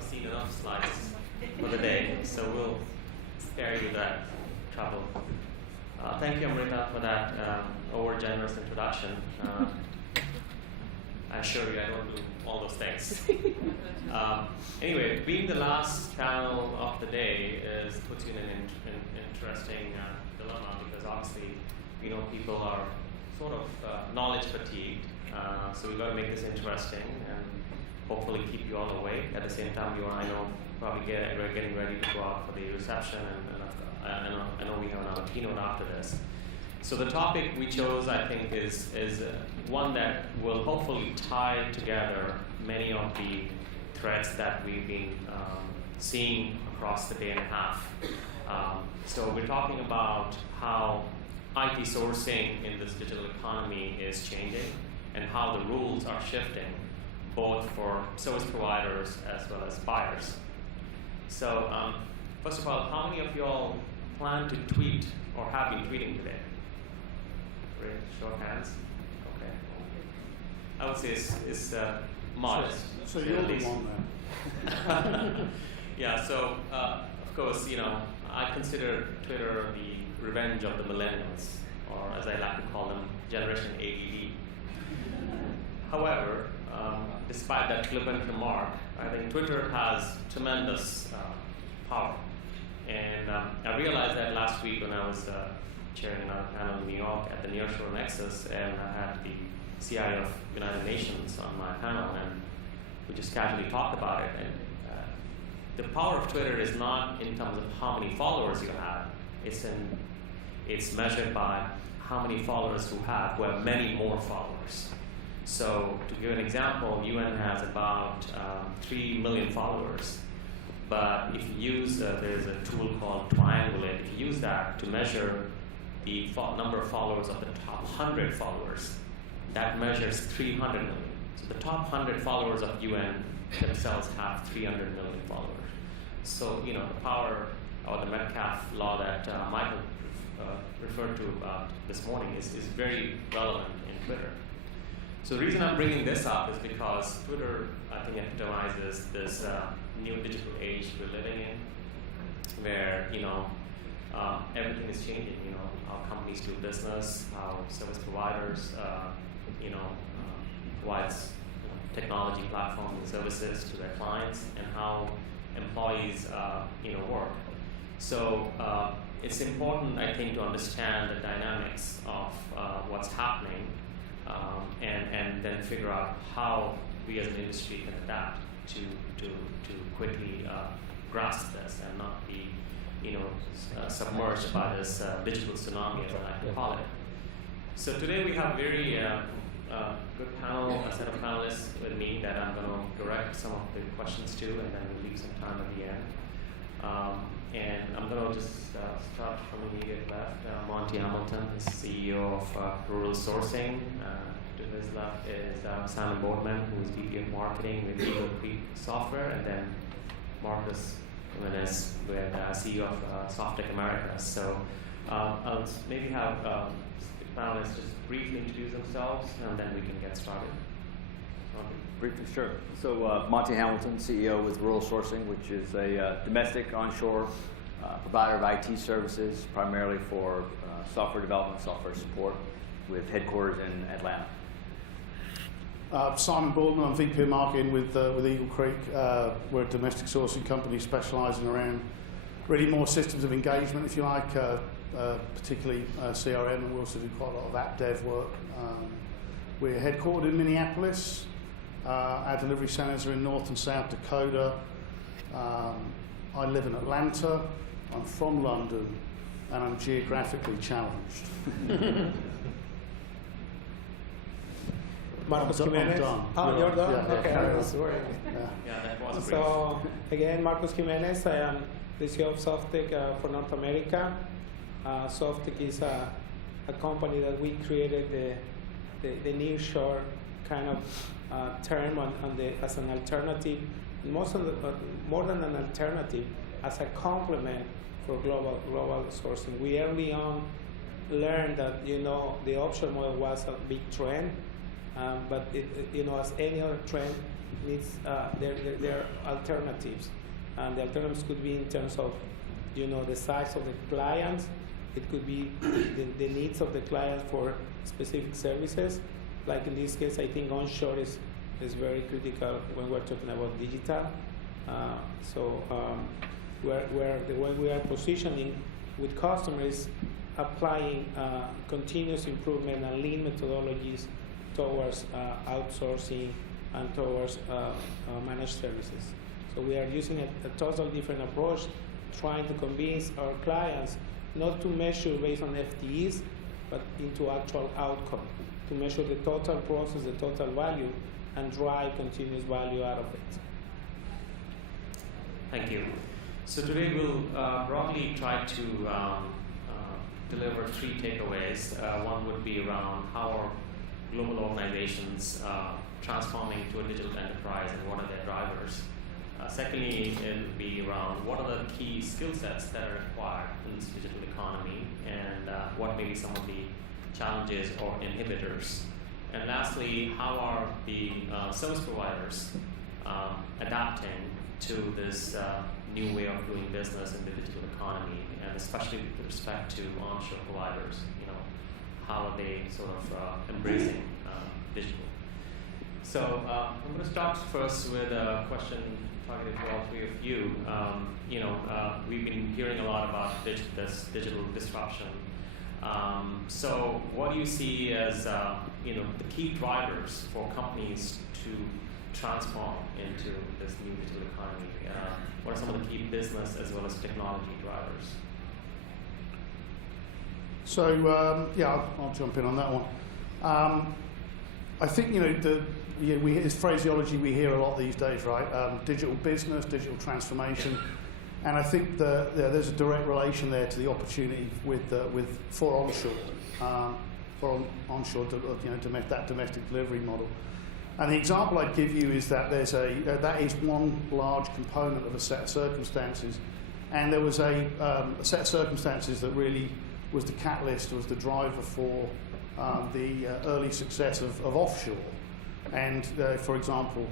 have seen enough slides for the day, so we'll spare you that trouble. Thank you, Amrita, for that over-generous introduction. I assure you I don't do all those things. Anyway, being the last panel of the day puts you in an interesting dilemma, because obviously, people are sort of knowledge fatigued. So we've got to make this interesting and hopefully keep you all awake. At the same time, you and I know probably getting ready to go out for the reception, and I know we have another keynote after this. So the topic we chose, I think, is one that will hopefully tie together many of the threads that we've been seeing across the day and a half. So we're talking about how IT sourcing in this digital economy is changing and how the rules are shifting, both for service providers as well as buyers. So first of all, how many of you all plan to tweet or have been tweeting today? Great, show of hands. Okay. I would say it's modest. So you're the one then. Yeah, so of course, I consider Twitter the revenge of the millennials, or as I like to call them, Generation ADD. However, despite that flippant remark, I think Twitter has tremendous power. And I realized that last week when I was chairing another panel in New York at the Nearshore Nexus, and I had the CIO of United Nations on my panel, and we just casually talked about it. And the power of Twitter is not in terms of how many followers you have. It's measured by how many followers who have many more followers. So to give an example, UN has about 3 million followers. But if you use, there's a tool called Triangulate. If you use that to measure the number of followers of the top 100 followers, that measures 300 million. So the top 100 followers of UN themselves have 300 million followers. So, the power, or the Metcalfe law that Michael referred to this morning is very relevant in Twitter. So the reason I'm bringing this up is because Twitter, I think, epitomizes this new digital age we're living in, where everything is changing. How companies do business, how service providers, provides technology platforms and services to their clients, and how employees, work. So it's important, I think, to understand the dynamics of what's happening. And then figure out how we as an industry can adapt to quickly grasp this and not be, submerged by this digital tsunami, as I like to call it. So today we have very good panel, a set of panelists with me that I'm going to direct some of the questions to, and then we'll leave some time at the end. And I'm going to just start from the immediate left. Monty Hamilton is CEO of Rural Sourcing. To his left is Simon Boardman, who is VP of Marketing with Eagle Creek Software, and then Marcus Jimenez, with CEO of Softec America. So I'll maybe have the panelists just briefly introduce themselves, and then we can get started. Briefly, sure. So Monty Hamilton, CEO with Rural Sourcing, which is a domestic onshore provider of IT services, primarily for software development, software support, with headquarters in Atlanta. Simon Boardman, I'm VP of Marketing with Eagle Creek. We're a domestic sourcing company specialising around really more systems of engagement, if you like, particularly CRM, and we also do quite a lot of app dev work. We're headquartered in Minneapolis. Our delivery centres are in North and South Dakota. I live in Atlanta. I'm from London, and I'm geographically challenged. Marcos Jimenez. Oh, you're done? Yeah, okay, I was worried. Yeah, that was So, again, Marcos Jimenez. I am the CEO of Softec for North America. Softec is a company that we created the nearshore kind of term as an alternative, more than an alternative, as a complement for global sourcing. We early on learned that the offshore model was a big trend, But as any other trend, needs there are alternatives, and the alternatives could be in terms of the size of the clients. It could be the needs of the client for specific services. Like in this case, I think onshore is very critical when we're talking about digital. The way we are positioning with customers, applying continuous improvement and lean methodologies towards outsourcing and towards managed services. So we are using a totally different approach, trying to convince our clients not to measure based on FTEs, but into actual outcome, to measure the total process, the total value, and drive continuous value out of it. Thank you. So today we'll broadly try to deliver 3 takeaways. One would be around how are global organizations transforming to a digital enterprise and what are their drivers. Secondly, it would be around what are the key skill sets that are required in this digital economy and what may be some of the challenges or inhibitors. And lastly, how are the service providers adapting to this new way of doing business in the digital economy, and especially with respect to onshore providers, how are they sort of embracing digital? So I'm going to start first with a question targeted to all 3 of you. We've been hearing a lot about this digital disruption. So what do you see as the key drivers for companies to transform into this new digital economy? What are some of the key business as well as technology drivers? So I'll jump in on that one. I think this phraseology we hear a lot these days, right? Digital business, digital transformation, and I think there's a direct relation there to the opportunity for onshore, that domestic delivery model. And the example I'd give you is that that is one large component of a set of circumstances, and there was a set of circumstances that really was the catalyst, was the driver for the early success of offshore. And for example,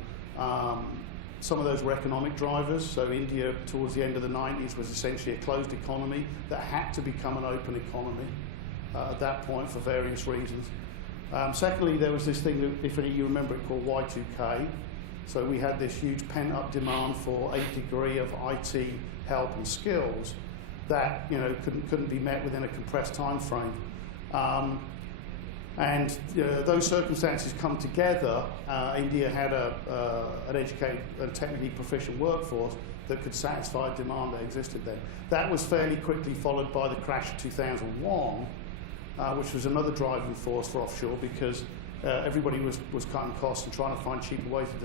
some of those were economic drivers. So India, towards the end of the 90s, was essentially a closed economy that had to become an open economy at that point for various reasons. Secondly, there was this thing that, if any of you remember it, called Y2K. So we had this huge pent-up demand for a degree of IT help and skills that couldn't be met within a compressed time frame. And those circumstances come together. India had an educated and technically proficient workforce that could satisfy demand that existed then. That was fairly quickly followed by the crash of 2001, which was another driving force for offshore, because everybody was cutting costs and trying to find cheaper ways of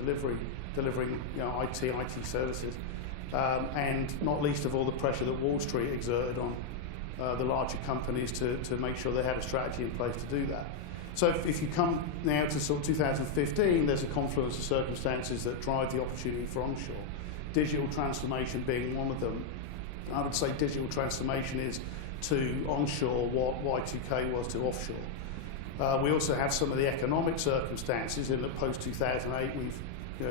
delivering IT services, and not least of all the pressure that Wall Street exerted on the larger companies to make sure they had a strategy in place to do that. So if you come now to sort of 2015, there's a confluence of circumstances that drive the opportunity for onshore. Digital transformation being one of them. I would say digital transformation is to onshore what Y2K was to offshore. We also have some of the economic circumstances in that post-2008,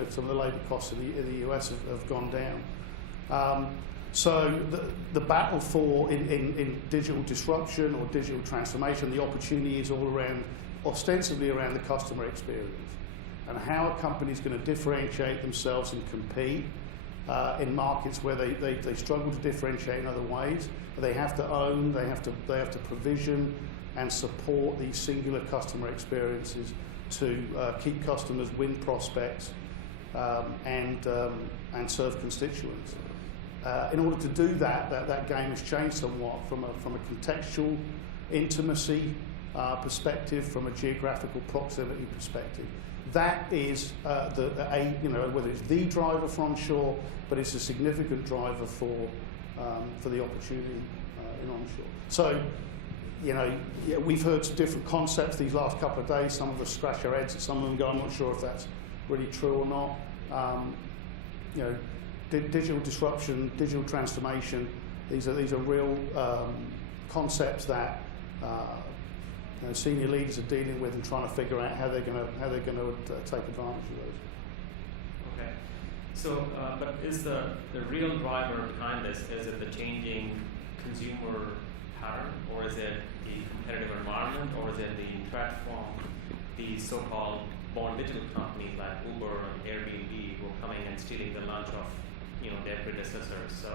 some of the labour costs in the US have gone down. So the battle in digital disruption or digital transformation, the opportunity is all ostensibly around the customer experience, and how are companies going to differentiate themselves and compete in markets where they struggle to differentiate in other ways. They have to own, they have to provision and support these singular customer experiences to keep customers, win prospects, and serve constituents. In order to do that game has changed somewhat from a contextual intimacy perspective, from a geographical proximity perspective. That is whether it's the driver for onshore, but it's a significant driver for the opportunity in onshore. So, we've heard some different concepts these last couple of days. Some of us scratch our heads at some of them, go, I'm not sure if that's really true or not. Digital disruption, digital transformation, these are real concepts that senior leaders are dealing with and trying to figure out how they're going to take advantage of those. Okay. So, but is the real driver behind this, is it the changing consumer pattern, or is it the competitive environment, or is it the threat from the so-called born digital companies like Uber and Airbnb who are coming and stealing the lunch of their predecessors? So,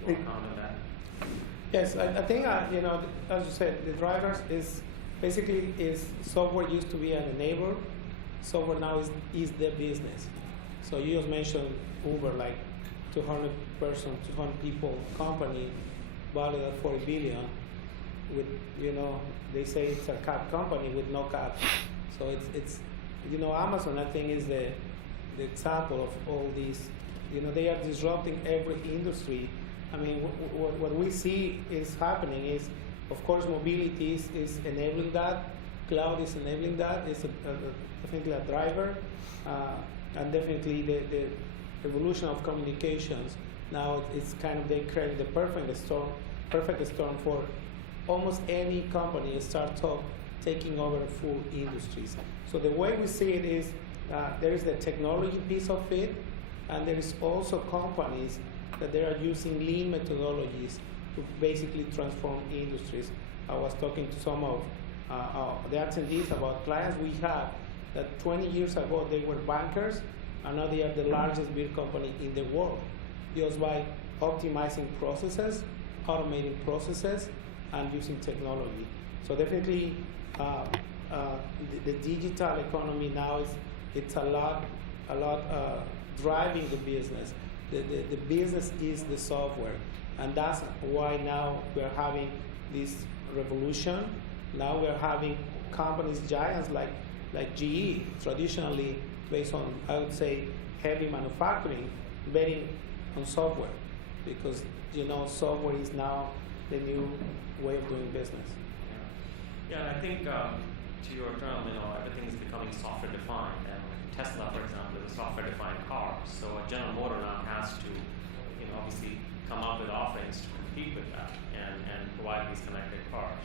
you want to comment on that? Yes, I think as you said, the drivers is basically software used to be an enabler. Software now is the business. So you just mentioned Uber, like 200 people company valued at $40 billion. With they say it's a cap company with no cap. So it's Amazon, I think, is the example of all these. They are disrupting every industry. I mean, what we see is happening is, of course, mobility is enabling that. Cloud is enabling that. It's definitely a driver, and definitely the evolution of communications. Now it's kind of, they create the perfect storm for almost any company, startup, taking over full industries. So the way we see it is there is the technology piece of it, and there is also companies that they are using lean methodologies to basically transform industries. I was talking to some of the attendees about clients we have that 20 years ago they were bankers, and now they are the largest beer company in the world, just by optimizing processes, automating processes, and using technology. So definitely the digital economy now it's a lot driving the business. The business is the software, and that's why now we're having this revolution. Now we're having companies, giants like GE, traditionally based on, I would say, heavy manufacturing, betting on software, because software is now the new way of doing business. Yeah, I think to your term, everything is becoming software defined, and Tesla, for example, is a software defined car. So a General Motor now has to, obviously come up with offerings to compete with that and provide these connected cars.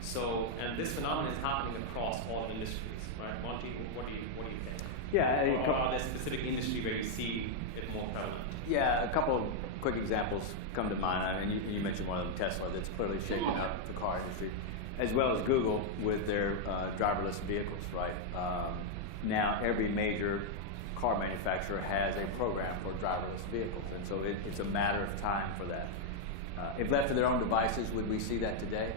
So, and this phenomenon is happening across all industries, right? Monty, what do you think? Yeah, or are there specific industry where you see it more prevalent? Yeah, a couple of quick examples come to mind. I mean, you mentioned one of them, Tesla, that's clearly shaking up the car industry, as well as Google with their driverless vehicles, right? Now, every major car manufacturer has a program for driverless vehicles, and so it's a matter of time for that. If left to their own devices, would we see that today?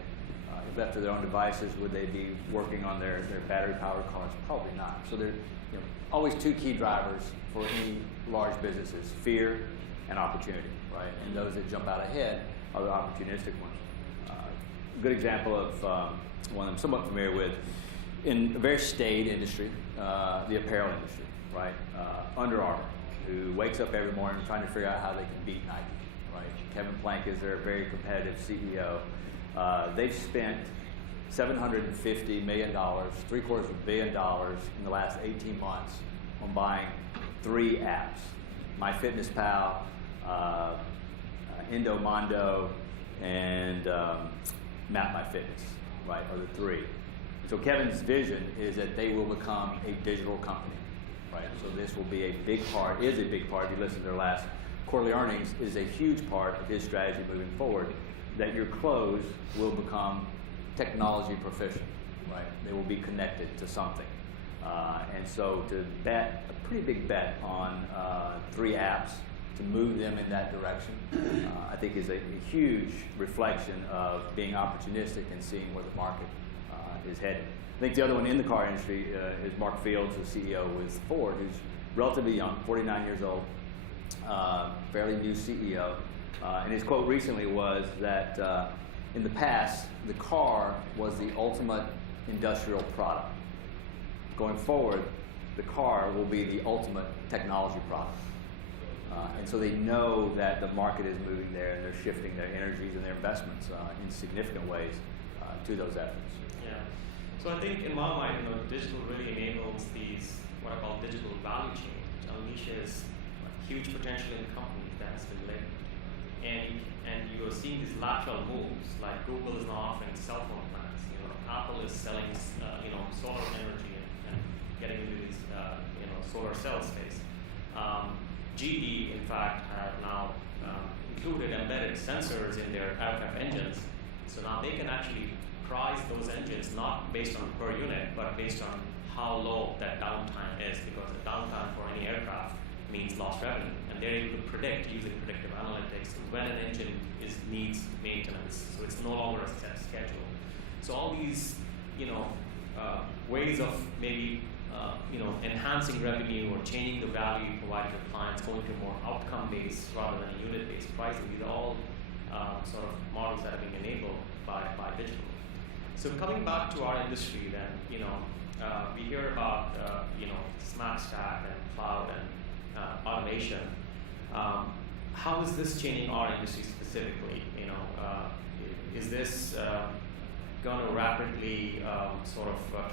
If left to their own devices, would they be working on their battery-powered cars? Probably not. So there are always two key drivers for any large businesses: fear and opportunity, right? And those that jump out ahead are the opportunistic ones. Good example of one I'm somewhat familiar with, in a very staid industry, the apparel industry, right? Under Armour, who wakes up every morning trying to figure out how they can beat Nike, right? Kevin Plank is their very competitive CEO. They've spent $750 million, $750 million in the last 18 months on buying 3 apps: MyFitnessPal, Endomondo, and MapMyFitness, right, are the 3. So Kevin's vision is that they will become a digital company, right? So this will be a big part, is a big part, if you listen to their last quarterly earnings, is a huge part of his strategy moving forward, that your clothes will become technology proficient, right? They will be connected to something. And so to bet, a pretty big bet on 3 apps to move them in that direction, I think is a huge reflection of being opportunistic and seeing where the market is headed. I think the other one in the car industry is Mark Fields, the CEO with Ford, who's relatively young, 49 years old, fairly new CEO. And his quote recently was that in the past, the car was the ultimate industrial product. Going forward, the car will be the ultimate technology product. And so they know that the market is moving there, and they're shifting their energies and their investments in significant ways to those efforts. Yeah. So I think in my mind, digital really enables these, what I call digital value chain, which unleashes huge potential in companies that has been latent. And you are seeing these lateral moves, like Google is now offering cell phone plans. Apple is selling, solar energy and getting into these, solar cell space. GE, in fact, have now included embedded sensors in their aircraft engines. So now they can actually price those engines not based on per unit, but based on how low that downtime is, because the downtime for any aircraft means lost revenue. And they're able to predict, using predictive analytics, when an engine needs maintenance. So it's no longer a set schedule. So all these, ways of maybe enhancing revenue or changing the value you provide to clients, going to more outcome-based rather than unit-based pricing. These are all sort of models that are being enabled by digital. So coming back to our industry, then we hear about smart stack and cloud and automation. How is this changing our industry specifically? Is this going to rapidly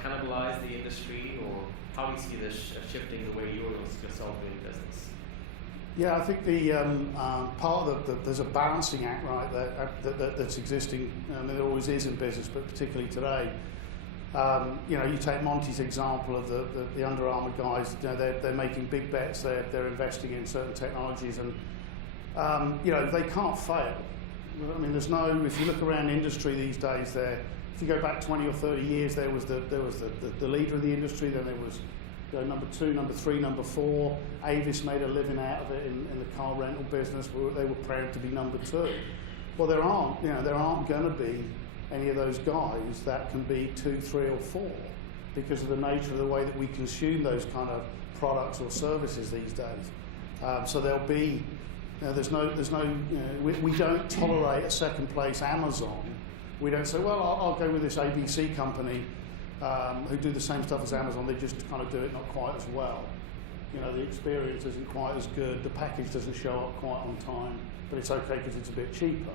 cannibalize the industry, or how do you see this shifting the way you're yourself doing business? Yeah, I think the part of there's a balancing act right there that's existing, and there always is in business, but particularly today. You take Monty's example of the Under Armour guys. They're making big bets. They're investing in certain technologies, and they can't fail. I mean, there's no. If you look around the industry these days, if you go back 20 or 30 years, there was the leader of the industry. Then there was number 2, number 3, number 4. Avis made a living out of it in the car rental business. They were proud to be number 2. Well, there aren't going to be any of those guys that can be 2, 3, or 4 because of the nature of the way that we consume those kind of products or services these days. So there'll be. We don't tolerate a second place Amazon. We don't say, well, I'll go with this ABC company who do the same stuff as Amazon. They just kind of do it not quite as well. The experience isn't quite as good. The package doesn't show up quite on time, but it's okay because it's a bit cheaper.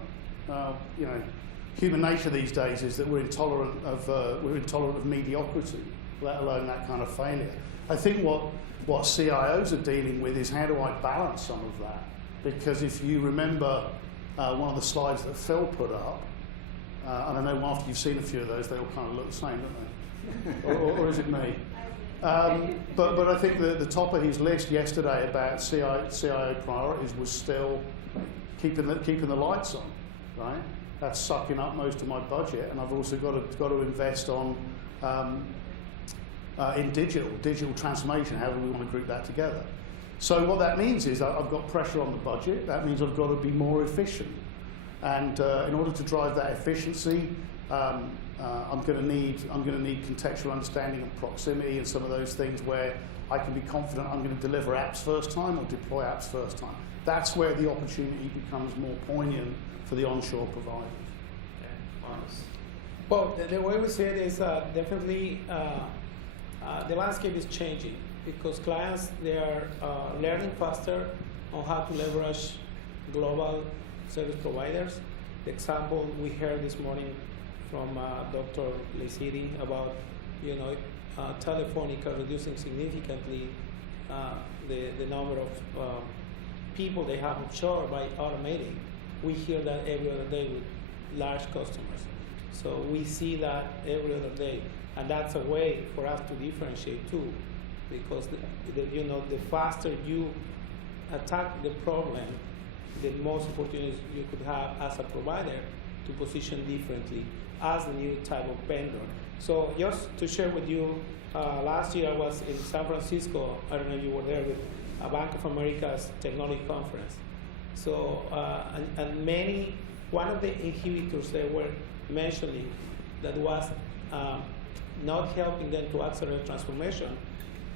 Human nature these days is that we're intolerant of mediocrity, let alone that kind of failure. I think what CIOs are dealing with is, how do I balance some of that? Because if you remember one of the slides that Phil put up, and I know after you've seen a few of those, they all kind of look the same, don't they? or is it me? But I think the top of his list yesterday about CIO priorities was still keeping the lights on, right? That's sucking up most of my budget, and I've also got to invest in digital transformation. How do we want to group that together? So what that means is I've got pressure on the budget. That means I've got to be more efficient. And in order to drive that efficiency, I'm going to need contextual understanding of proximity and some of those things where I can be confident I'm going to deliver apps first time or deploy apps first time. That's where the opportunity becomes more poignant for the onshore providers. Well, the way we see it is definitely the landscape is changing, because clients, they are learning faster on how to leverage global service providers. The example we heard this morning from Dr. Leciti about Telefonica reducing significantly the number of people they have offshore by automating. We hear that every other day with large customers. So we see that every other day, and that's a way for us to differentiate too, because the faster you attack the problem, the most opportunities you could have as a provider to position differently as a new type of vendor. So just to share with you, last year I was in San Francisco. I don't know if you were there, with a Bank of America's technology conference. So one of the inhibitors they were mentioning that was not helping them to accelerate transformation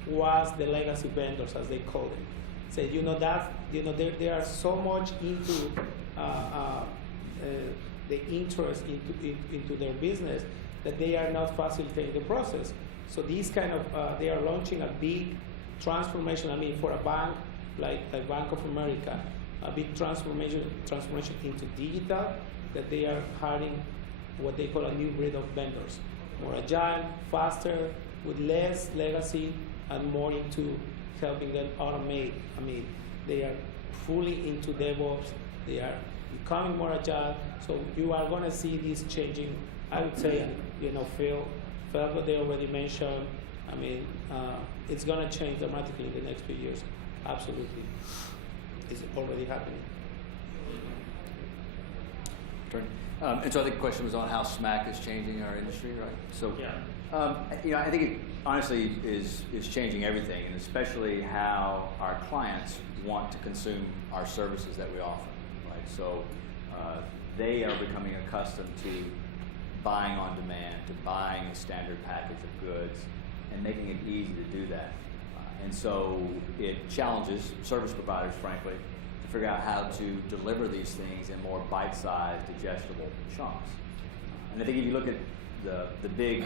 was the legacy vendors, as they call them. Say, they are so much into the interest into their business that they are not facilitating the process. So these kind of they are launching a big transformation. I mean, for a bank like Bank of America, a big transformation into digital, that they are hiring what they call a new breed of vendors, more agile, faster, with less legacy, and more into helping them automate. I mean, they are fully into DevOps. They are becoming more agile. So you are going to see this changing I would say, Phil, what they already mentioned, it's going to change dramatically in the next few years. Absolutely. It's already happening. And so I think the question was on how SMAC is changing our industry, right? So, Yeah. I think it honestly is changing everything, and especially how our clients want to consume our services that we offer, right? So they are becoming accustomed to buying on demand, to buying a standard package of goods, and making it easy to do that. And so it challenges service providers, frankly, to figure out how to deliver these things in more bite-sized, digestible chunks. And I think if you look at the big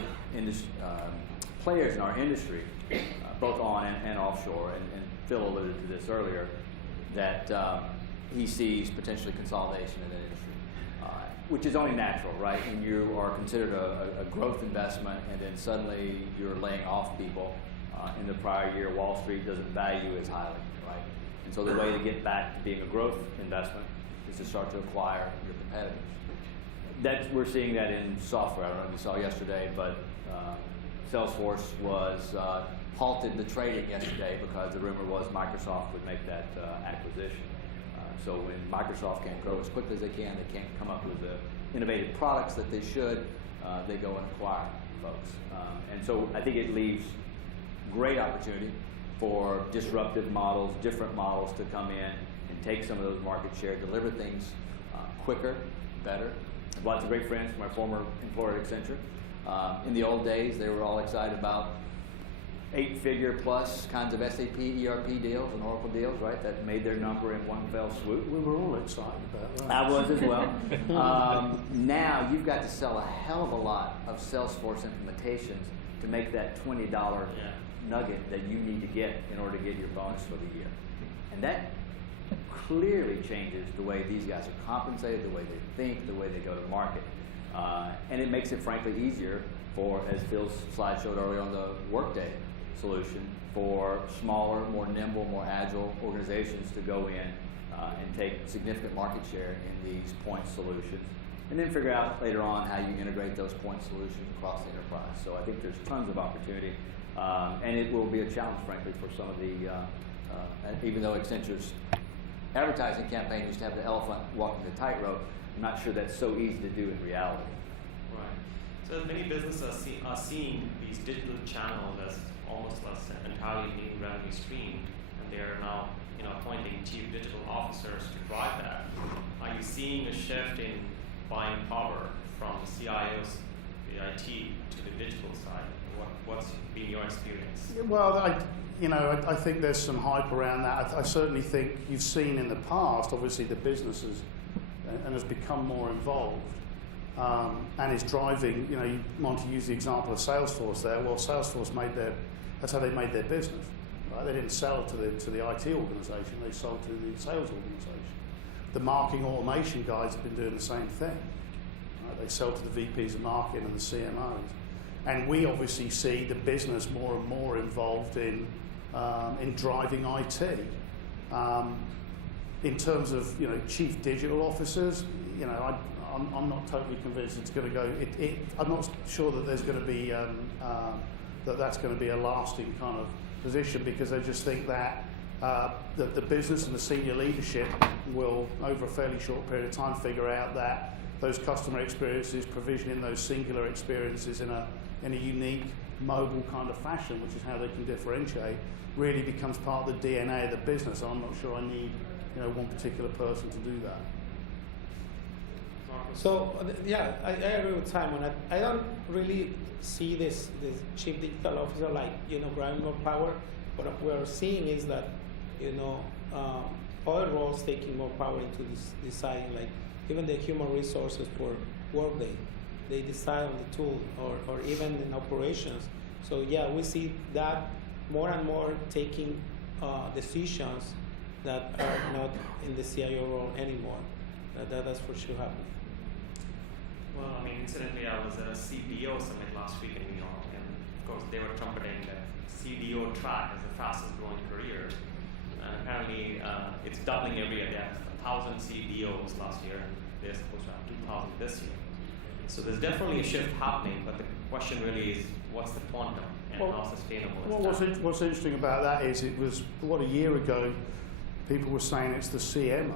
players in our industry, both on and offshore, and Phil alluded to this earlier, that he sees potentially consolidation in the industry, which is only natural, right? When you are considered a growth investment and then suddenly you're laying off people in the prior year, Wall Street doesn't value as highly, right? And so the way to get back to being a growth investment is to start to acquire your competitors. We're seeing that in software. I don't know if you saw yesterday, but Salesforce halted the trading yesterday because the rumor was Microsoft would make that acquisition. So when Microsoft can't grow as quickly as they can't come up with the innovative products that they should, they go and acquire folks. And so I think it leaves great opportunity for disruptive models, different models to come in and take some of those market share, deliver things quicker, better. I have lots of great friends from my former employer at Accenture. In the old days, they were all excited about 8-figure plus kinds of SAP, ERP deals and Oracle deals, right? That made their number in one fell swoop. We were all excited about that. I was as well. Now you've got to sell a hell of a lot of Salesforce implementations to make that $20 nugget that you need to get in order to get your bonus for the year. And that clearly changes the way these guys are compensated, the way they think, the way they go to market. And it makes it frankly easier for, as Phil's slide showed earlier on the Workday solution, for smaller, more nimble, more agile organizations to go in and take significant market share in these point solutions, and then figure out later on how you integrate those point solutions across the enterprise. So I think there's tons of opportunity, and it will be a challenge, frankly, for some of the, even though Accenture's advertising campaign used to have the elephant walking the tightrope, I'm not sure that's so easy to do in reality. Right. So many businesses are seeing these digital channels as almost as entirely new revenue stream, and they are now appointing chief digital officers to drive that. Are you seeing a shift in buying power from CIOs, the IT, to the digital side? What's been your experience? Well, I think there's some hype around that. I certainly think you've seen in the past, obviously, the businesses and has become more involved and is driving. Monty used the example of Salesforce there. Well, Salesforce that's how they made their business. Right? They didn't sell to the IT organization; they sold to the sales organization. The marketing automation guys have been doing the same thing. Right? They sell to the VPs of marketing and the CMOs. And we obviously see the business more and more involved in driving IT. In terms of chief digital officers, I'm not totally convinced it's going to go. I'm not sure that there's going to be that's going to be a lasting kind of position, because I just think that the business and the senior leadership will, over a fairly short period of time, figure out that those customer experiences, provisioning those singular experiences in a unique, mobile kind of fashion, which is how they can differentiate, really becomes part of the DNA of the business. I'm not sure I need one particular person to do that. So yeah, I agree with Simon. I don't really see this chief digital officer like grabbing more power. What we're seeing is that other roles taking more power into deciding, like even the human resources for Workday, they decide on the tool, or even in operations. So yeah, we see that more and more taking decisions that are not in the CIO role anymore. That's for sure happening. Well, incidentally, I was at a CDO summit last week in New York, and of course they were trumpeting the CDO track as the fastest growing career. And apparently it's doubling every year. They had 1,000 CDOs last year. They're supposed to have 2,000 this year. So there's definitely a shift happening, but the question really is, what's the quantum and Well, how sustainable Well, is that? what's interesting about that is it was, what, a year ago, people were saying it's the CMO,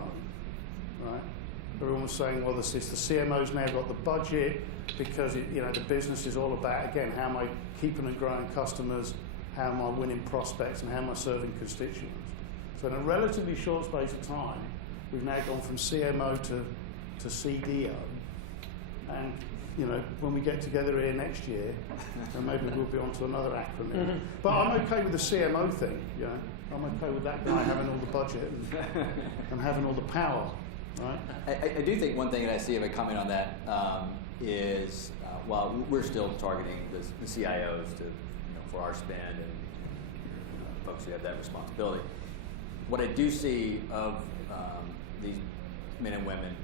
right? Everyone was saying, well, it's the CMO's now got the budget because the business is all about, again, how am I keeping and growing customers, how am I winning prospects, and how am I serving constituents? So in a relatively short space of time, we've now gone from CMO to CDO, and when we get together here next year, then maybe we'll be onto another acronym. But I'm okay with the CMO thing. I'm okay with that guy having all the budget and having all the power. Right. I do think one thing that I see, if I comment on that, is while we're still targeting the CIOs for our spend and folks who have that responsibility, what I do see of these men and women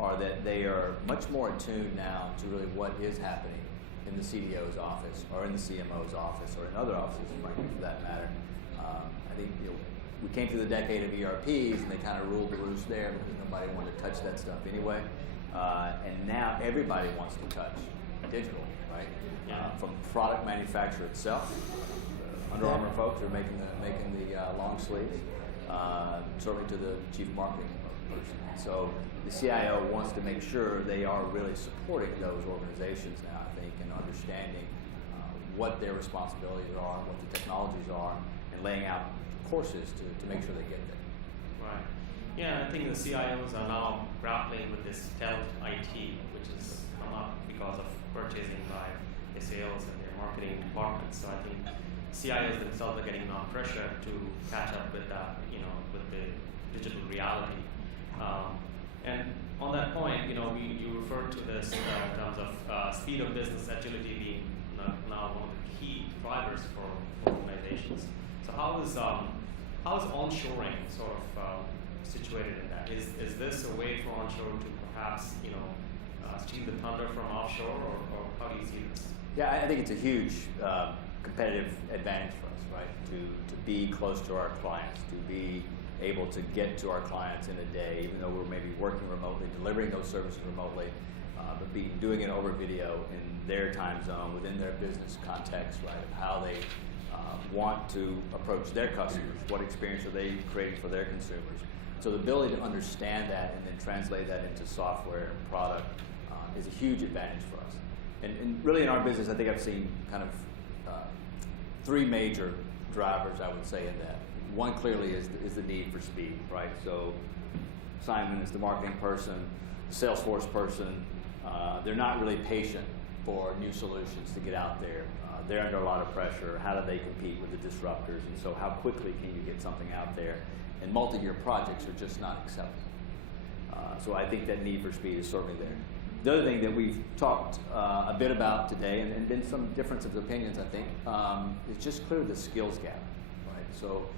are that they are much more attuned now to really what is happening in the CDO's office or in the CMO's office or in other offices, frankly, for that matter. I think we came through the decade of ERPs and they kind of ruled the roost there because nobody wanted to touch that stuff anyway. And now everybody wants to touch digital, right? From product manufacturer itself, Under Armour folks are making the long sleeves, certainly to the chief marketing person. So the CIO wants to make sure they are really supporting those organizations now, I think, and understanding what their responsibilities are, what the technologies are, and laying out courses to make sure they get there. Right. Yeah, I think the CIOs are now grappling with this stealth IT, which has come up because of purchasing by sales and their marketing departments. So I think CIOs themselves are getting now pressure to catch up with with the digital reality. And on that point, you referred to this in terms of speed of business, agility being now one of the key drivers for organizations. So how is onshoring sort of situated in that? Is this a way for onshore to perhaps steal the thunder from offshore, or how do you see this? Yeah, I think it's a huge competitive advantage for us, right? To be close to our clients, to be able to get to our clients in a day, even though we're maybe working remotely, delivering those services remotely, but doing it over video in their time zone, within their business context, right? Of how they want to approach their customers, what experience are they creating for their consumers. So the ability to understand that and then translate that into software and product is a huge advantage for us. And really in our business, I think I've seen kind of three major drivers, I would say, in that. One clearly is the need for speed, right? So Simon is the marketing person, the Salesforce person. They're not really patient for new solutions to get out there. They're under a lot of pressure. How do they compete with the disruptors? And so how quickly can you get something out there? And multi-year projects are just not acceptable. So I think that need for speed is certainly there. The other thing that we've talked a bit about today, and been some difference of opinions, I think, is just clearly the skills gap, right? So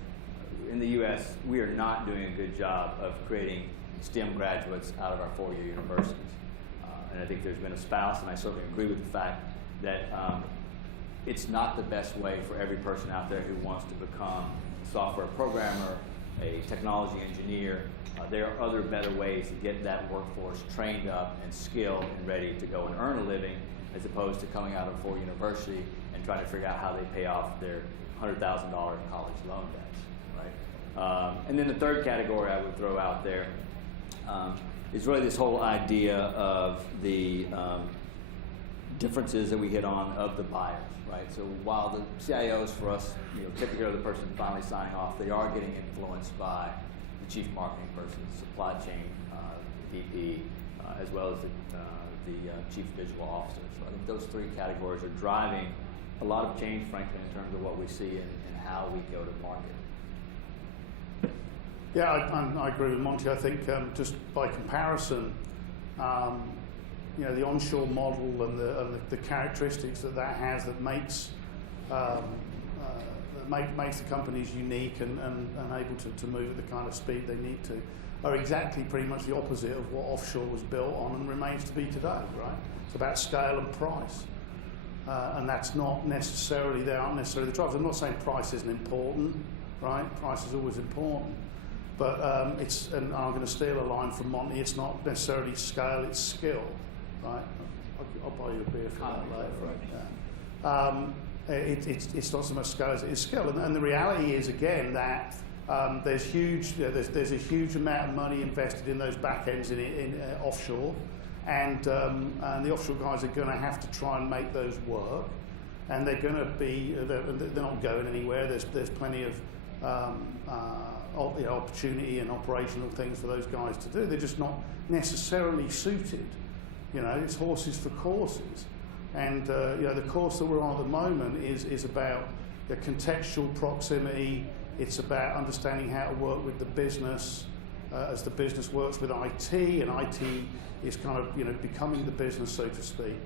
in the U.S., we are not doing a good job of creating STEM graduates out of our four-year universities. And I think there's been a spouse, and I certainly agree with the fact that it's not the best way for every person out there who wants to become a software programmer, a technology engineer. There are other better ways to get that workforce trained up and skilled and ready to go and earn a living, as opposed to coming out of Ford University and trying to figure out how they pay off their $100,000 college loan debts, right? And then the third category I would throw out there is really this whole idea of the differences that we hit on of the buyers, right? So while the CIOs for us, typically are the person finally signing off, they are getting influenced by the chief marketing person, supply chain VP, as well as the chief digital officer. So I think those three categories are driving a lot of change, frankly, in terms of what we see and how we go to market. Yeah, I agree with Monty. I think just by comparison, the onshore model and the characteristics that has that makes makes the companies unique and able to move at the kind of speed they need to, are exactly pretty much the opposite of what offshore was built on and remains to be today, right? It's about scale and price. And that's not necessarily, they aren't necessarily the drivers. I'm not saying price isn't important, right? Price is always important. But and I'm going to steal a line from Monty, it's not necessarily scale, it's skill, right? I'll buy you a beer for that later. Right. Yeah. It's not so much scale as it is skill, and the reality is again that there's a huge amount of money invested in those back ends in offshore, and the offshore guys are going to have to try and make those work, and they're going to be they're not going anywhere. There's plenty of opportunity and operational things for those guys to do. They're just not necessarily suited. It's horses for courses. And the course that we're on at the moment is about the contextual proximity. It's about understanding how to work with the business as the business works with IT, and IT is kind of becoming the business, so to speak.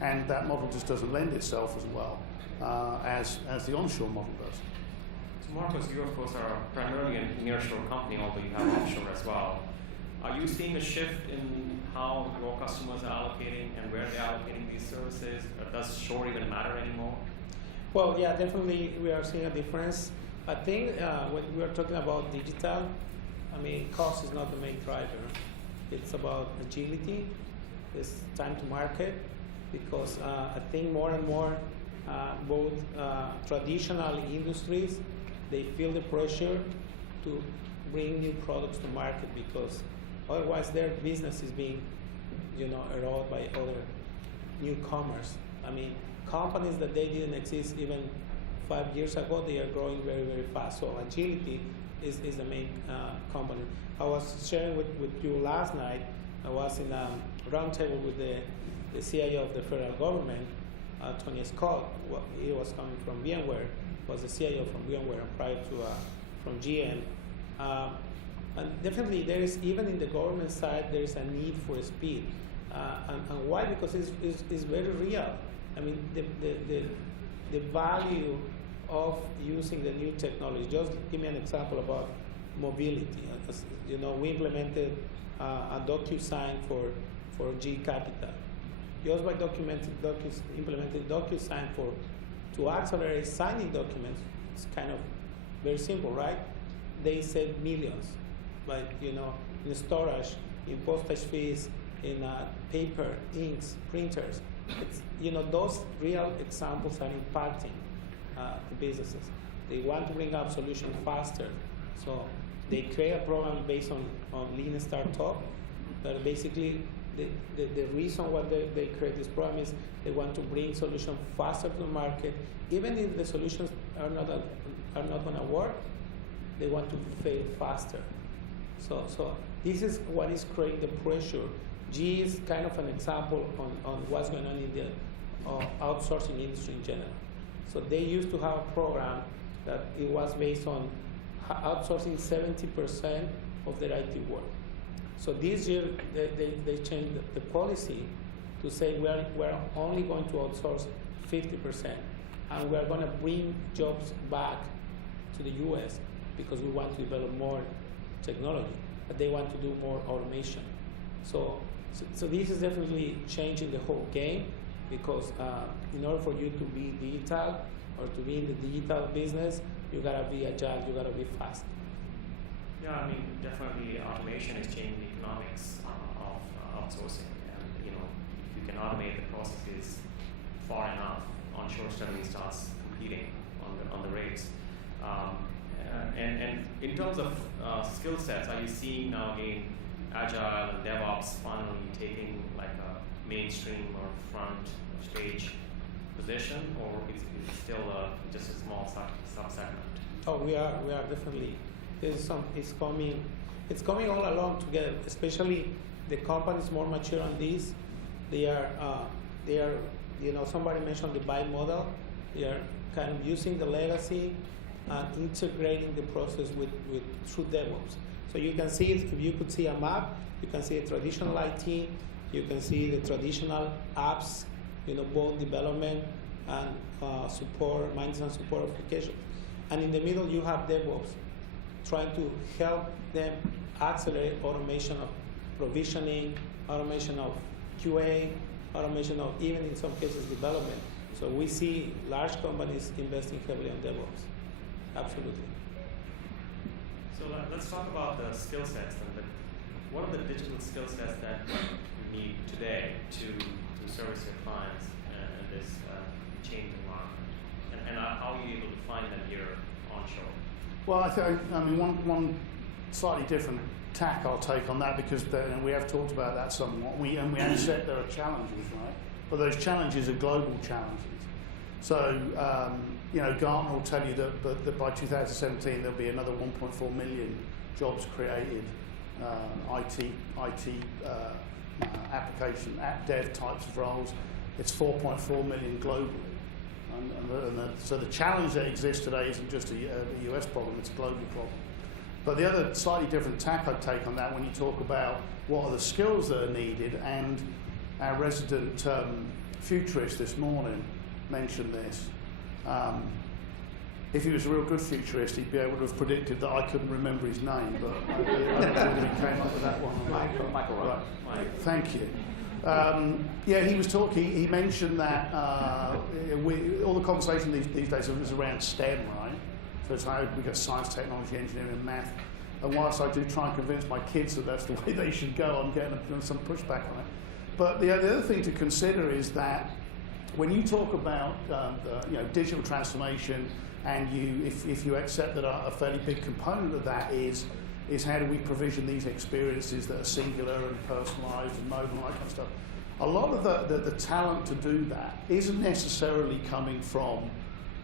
And that model just doesn't lend itself as well as the onshore model does. So Marcos, you of course are primarily a nearshore company, although you have offshore as well. Are you seeing a shift in how your customers are allocating and where they're allocating these services? Or does shore even matter anymore? Well, yeah, definitely we are seeing a difference. I think when we are talking about digital, cost is not the main driver. It's about agility, it's time to market, because I think more and more both traditional industries, they feel the pressure to bring new products to market, because otherwise their business is being eroded by other newcomers. Companies that they didn't exist even 5 years ago, they are growing very, very fast. So agility is the main component. I was sharing with you last night, I was in a roundtable with the CIO of the federal government, Tony Scott. He was coming from VMware, was the CIO from VMware, and prior to from GM. And definitely there is, even in the government side, there is a need for speed. And why? Because it's very real. The value of using the new technology. Just give me an example about mobility. We implemented a DocuSign for G Capital. Just by implementing DocuSign to accelerate signing documents, it's kind of very simple, right? They save millions, in storage, in postage fees, in paper, inks, printers. Those real examples are impacting the businesses. They want to bring up solutions faster, so they create a program based on lean startup. But basically, the reason why they create this program is they want to bring solutions faster to the market. Even if the solutions are not going to work, they want to fail faster. So this is what is creating the pressure. G is kind of an example on what's going on in the outsourcing industry in general. So they used to have a program that it was based on outsourcing 70% of their IT work. So this year they changed the policy to say we're only going to outsource 50%, and we're going to bring jobs back to the US because we want to develop more technology, but they want to do more automation. So this is definitely changing the whole game, because in order for you to be digital or to be in the digital business, you gotta be agile, you gotta be fast. Yeah, definitely automation is changing the economics of outsourcing. And, if you can automate the processes far enough, onshore suddenly starts competing on the rates. And in terms of skill sets, are you seeing now Agile and DevOps finally taking like a mainstream or front stage position, or is it still just a small sub-segment? Oh, we are definitely. It's coming all along together. Especially the companies more mature on this. They are somebody mentioned the buy model. They are kind of using the legacy and integrating the process through DevOps. So you can see it, if you could see a map, you can see a traditional IT, you can see the traditional apps, both development and support, maintenance and support applications. And in the middle, you have DevOps, trying to help them accelerate automation of provisioning, automation of QA, automation of even in some cases development. So we see large companies investing heavily on DevOps. Absolutely. So let's talk about the skill sets and what are the digital skill sets that you need today to service your clients in this changing environment? And how are you able to find them here onshore? Well, I mean, one slightly different tack I'll take on that, because we have talked about that somewhat. We accept there are challenges, right? But those challenges are global challenges. So, Gartner will tell you that by 2017 there'll be another 1.4 million jobs created, IT application, app dev types of roles. It's 4.4 million globally. So the challenge that exists today isn't just a US problem, it's a global problem. But the other slightly different tack I'd take on that, when you talk about what are the skills that are needed, and our resident futurist this morning mentioned this. If he was a real good futurist, he'd be able to have predicted that I couldn't remember his name, but I don't know whether he came up with that one. Michael Rowe. Right. Thank you. He was talking, he mentioned that all the conversation these days is around STEM, right? So it's how we've got science, technology, engineering, and math. And whilst I do try and convince my kids that that's the way they should go, I'm getting some pushback on it. But the other thing to consider is that when you talk about digital transformation, and if you accept that a fairly big component of that is how do we provision these experiences that are singular and personalised and mobile and that kind of stuff. A lot of the talent to do that isn't necessarily coming from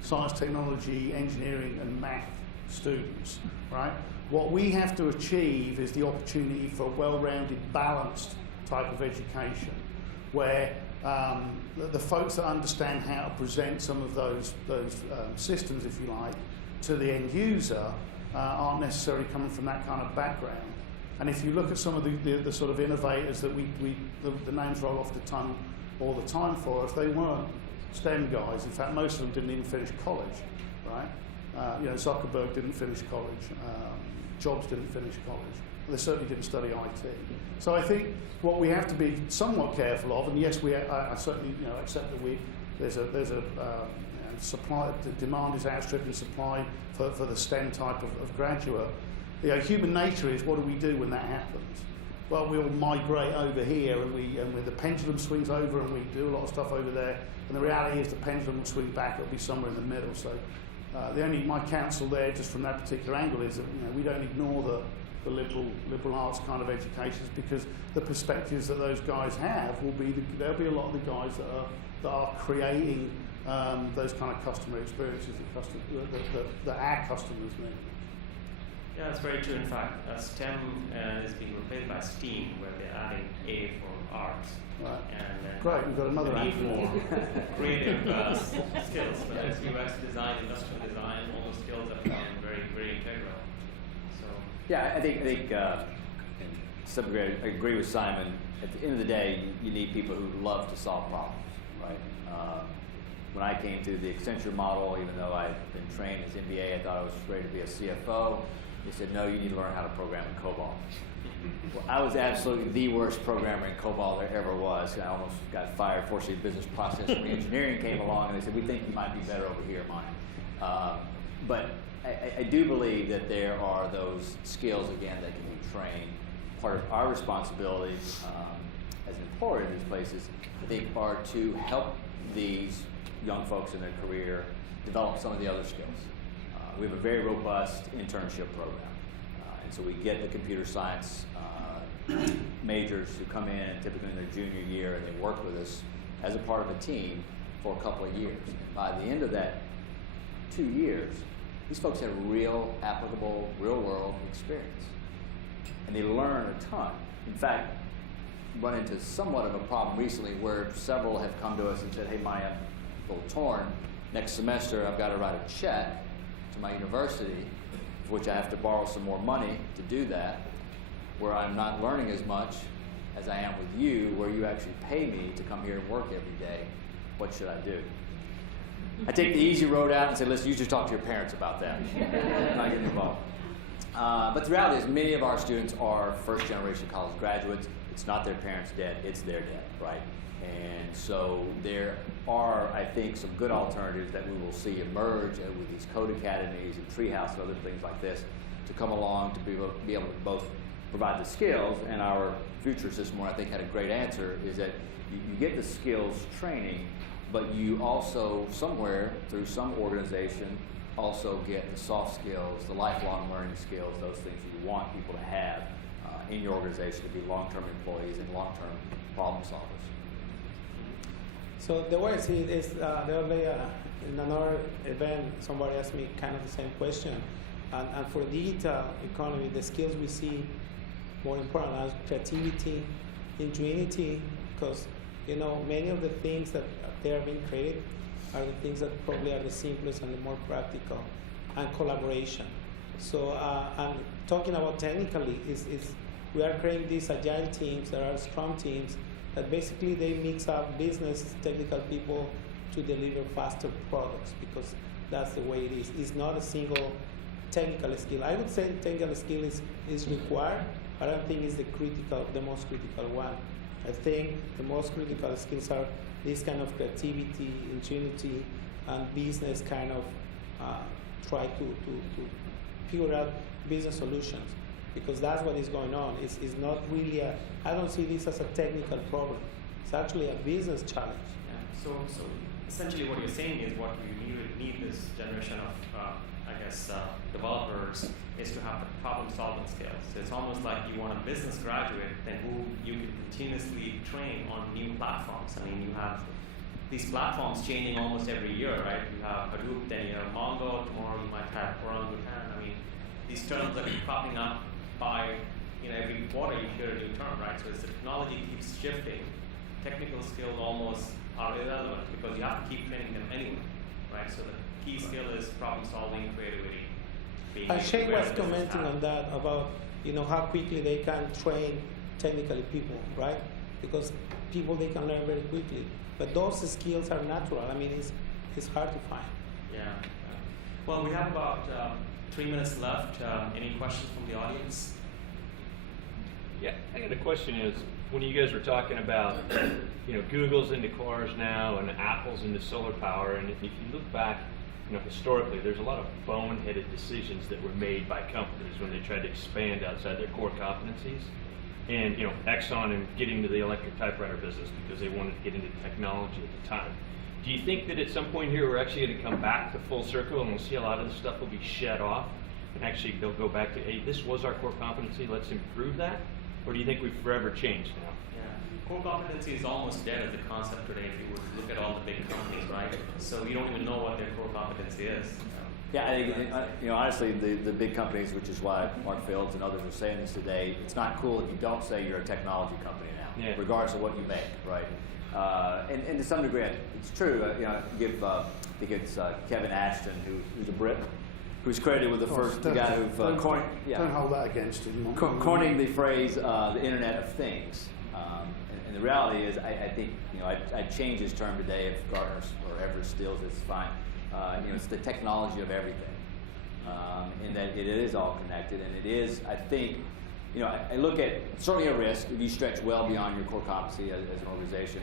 science, technology, engineering and math students, right? What we have to achieve is the opportunity for a well-rounded, balanced type of education where the folks that understand how to present some of those systems, if you like, to the end user aren't necessarily coming from that kind of background. And if you look at some of the sort of innovators that the names roll off the tongue all the time for us, they weren't STEM guys. In fact, most of them didn't even finish college, right? Zuckerberg didn't finish college. Jobs didn't finish college. They certainly didn't study IT. So I think what we have to be somewhat careful of, and yes, I certainly accept that there's a supply, demand is outstripping supply for the STEM type of graduate. Human nature is, what do we do when that happens? Well, we all migrate over here, and the pendulum swings over, and we do a lot of stuff over there. And the reality is, the pendulum will swing back. It'll be somewhere in the middle. So, my counsel there, just from that particular angle, is that we don't ignore the liberal arts kind of educations, because the perspectives that those guys have will be there'll be a lot of the guys that are creating those kind of customer experiences that our customers need. Yeah, that's very true. In fact, STEM is being replaced by STEAM, where they're adding A for arts. Right. And great, we've got another need for creative skills, whether it's UX design, industrial design, all those skills are becoming very, very integral. So. Yeah, I think in some degree I agree with Simon. At the end of the day, you need people who love to solve problems, right? When I came to the Accenture model, even though I'd been trained as MBA, I thought I was ready to be a CFO. They said, no, you need to learn how to program in COBOL. Well, I was absolutely the worst programmer in COBOL there ever was. I almost got fired. Fortunately, business process engineering came along, and they said, we think you might be better over here, Monty. But I do believe that there are those skills, again, that can be trained. Part of our responsibility as an employer in these places, I think, are to help these young folks in their career develop some of the other skills. We have a very robust internship program. And so we get the computer science majors who come in typically in their junior year, and they work with us as a part of a team for a couple of years. And by the end of that 2 years, these folks have real applicable, real world experience. And they learn a ton. In fact, run into somewhat of a problem recently where several have come to us and said, hey, Maya, I'm a little torn. Next semester, I've got to write a check to my university, for which I have to borrow some more money to do that, where I'm not learning as much as I am with you, where you actually pay me to come here and work every day. What should I do? I take the easy road out and say, listen, you just talk to your parents about that. I'm not getting involved. But the reality is many of our students are first-generation college graduates. It's not their parents' debt, it's their debt, right? And so there are, I think, some good alternatives that we will see emerge with these code academies and Treehouse and other things like this to come along to be able to both provide the skills. And our futurist this morning, I think, had a great answer, is that you get the skills training, but you also, somewhere, through some organization, also get the soft skills, the lifelong learning skills, those things that you want people to have in your organization to be long-term employees and long-term problem solvers. So the way I see it is, the other day in another event, somebody asked me kind of the same question. And for digital economy, the skills we see more important are creativity, ingenuity, because many of the things that they are being created are the things that probably are the simplest and the more practical, and collaboration. So I'm talking about technically is we are creating these agile teams that are Scrum teams that basically they mix up business technical people to deliver faster products, because that's the way it is. It's not a single technical skill. I would say technical skill is required, but I don't think it's the most critical one. I think the most critical skills are this kind of creativity, ingenuity, and business kind of try to figure out business solutions, because that's what is going on. It's not really I don't see this as a technical problem. It's actually a business challenge. Yeah. So essentially what you're saying is what you need this generation of, developers is to have the problem-solving skills. So it's almost like you want a business graduate then who you can continuously train on new platforms. I mean, you have these platforms changing almost every year, right? You have Hadoop, then you have Mongo, tomorrow you might have Orangutan. I mean, these terms are cropping up by, every quarter you hear a new term, right? So as the technology keeps shifting, technical skills almost are irrelevant because you have to keep training them anyway, right? So the key skill is problem solving, creativity. Shane was commenting on that about how quickly they can train technically people, right? Because people they can learn very quickly, but those skills are natural. I mean, it's hard to find. Yeah. Well, we have about 3 minutes left. Any questions from the audience? Yeah, I got a question. Is when you guys were talking about Google's into cars now and Apple's into solar power, and if you look back, historically, there's a lot of boneheaded decisions that were made by companies when they tried to expand outside their core competencies. And Exxon and getting to the electric typewriter business because they wanted to get into technology at the time. Do you think that at some point here we're actually going to come back to full circle and we'll see a lot of this stuff will be shed off, and actually they'll go back to, hey, this was our core competency, let's improve that? Or do you think we've forever changed now? Yeah, core competency is almost dead as a concept today if you were to look at all the big companies, right? So you don't even know what their core competency is. Yeah, I think, honestly, the big companies, which is why Mark Fields and others are saying this today, it's not cool if you don't say you're a technology company now, regardless of what you make, right? And to some degree, it's true. I think it's Kevin Ashton, who's a Brit, who's credited with the guy who coined. Don't hold that against him. Coining the phrase the Internet of Things. And the reality is, I think I'd change his term today if Gartner or Everest steals it, it's fine. It's the technology of everything, in that it is all connected, and it is, I think, I look at certainly a risk if you stretch well beyond your core competency as an organization,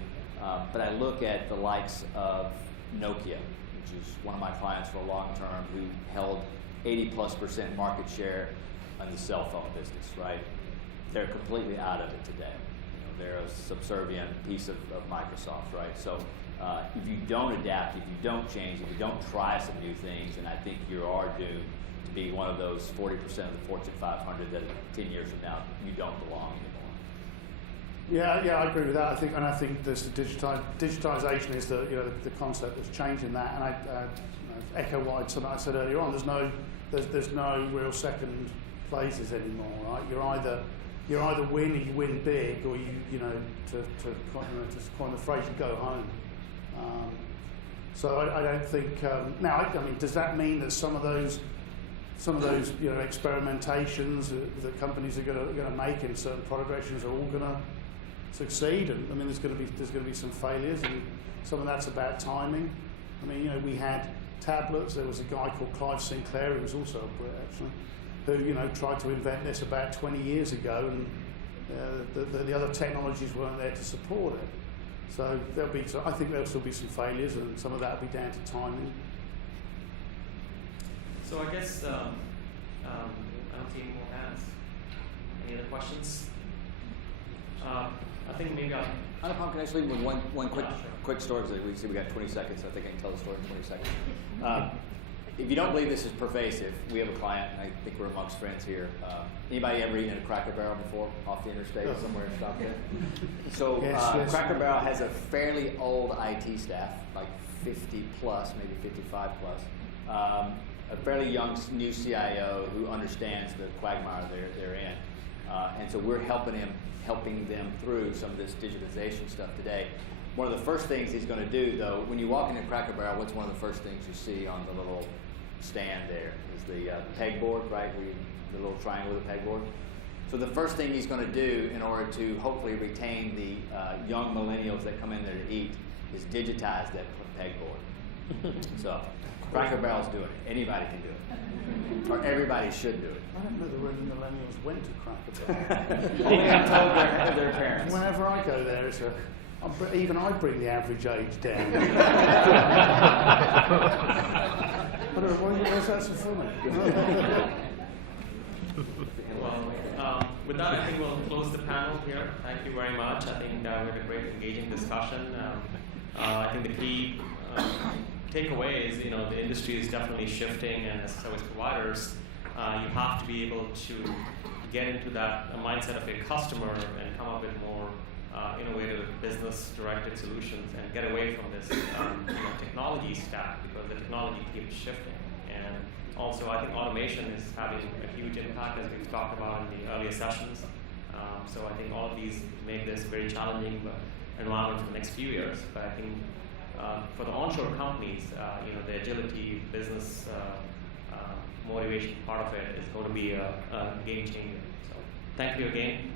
but I look at the likes of Nokia, which is one of my clients for a long term, who held 80+% market share on the cell phone business, right? They're completely out of it today. They're a subservient piece of Microsoft, right? So if you don't adapt, if you don't change, if you don't try some new things, then I think you are doomed to be one of those 40% of the Fortune 500 that 10 years from now you don't belong anymore. Yeah, I agree with that. I think this digitization is the concept that's changing that, and I echo what I said earlier on. There's no real second places anymore, right? You either win and you win big, or to coin the phrase, you go home. So I don't think now. I mean, does that mean that some of those experimentations that companies are going to make in certain product directions are all going to succeed? And I mean, there's going to be some failures, and some of that's about timing. I mean, we had tablets. There was a guy called Clive Sinclair, who was also a Brit actually, who tried to invent this about 20 years ago, and the other technologies weren't there to support it. So I think there'll still be some failures, and some of that will be down to timing. So I guess I don't see any more hands. Any other questions? I think maybe I'll. Anupam, can I just leave with one quick, Yeah, sure. quick story? Because we see we got 20 seconds. I think I can tell the story in 20 seconds. If you don't believe this is pervasive, we have a client, and I think we're amongst friends here. Anybody ever eaten at a Cracker Barrel before, off the interstate somewhere in Stockton? So Yes. Cracker Barrel has a fairly old IT staff, like 50 plus, maybe 55 plus. A fairly young new CIO who understands the quagmire they're in. And so we're helping them through some of this digitization stuff today. One of the first things he's going to do, though, when you walk into Cracker Barrel, what's one of the first things you see on the little stand there is the pegboard, right? The little triangle with the pegboard. So the first thing he's going to do in order to hopefully retain the young millennials that come in there to eat is digitize that pegboard. So Cracker Barrel's doing it. Anybody can do it. Or everybody should do it. I don't know the millennials went to Cracker Barrel. Only I'm told their parents. Whenever I go there, even I bring the average age down. Why is that so funny? Well, with that, I think we'll close the panel here. Thank you very much. I think we had a great engaging discussion. I think the key takeaway is, the industry is definitely shifting, and as service providers, you have to be able to get into that mindset of a customer and come up with more innovative business-directed solutions and get away from this technology stack, because the technology keeps shifting. And also, I think automation is having a huge impact, as we've talked about in the earlier sessions. So I think all of these make this a very challenging environment for the next few years. But I think for the onshore companies, the agility, business motivation part of it is going to be a game changer. So thank you again.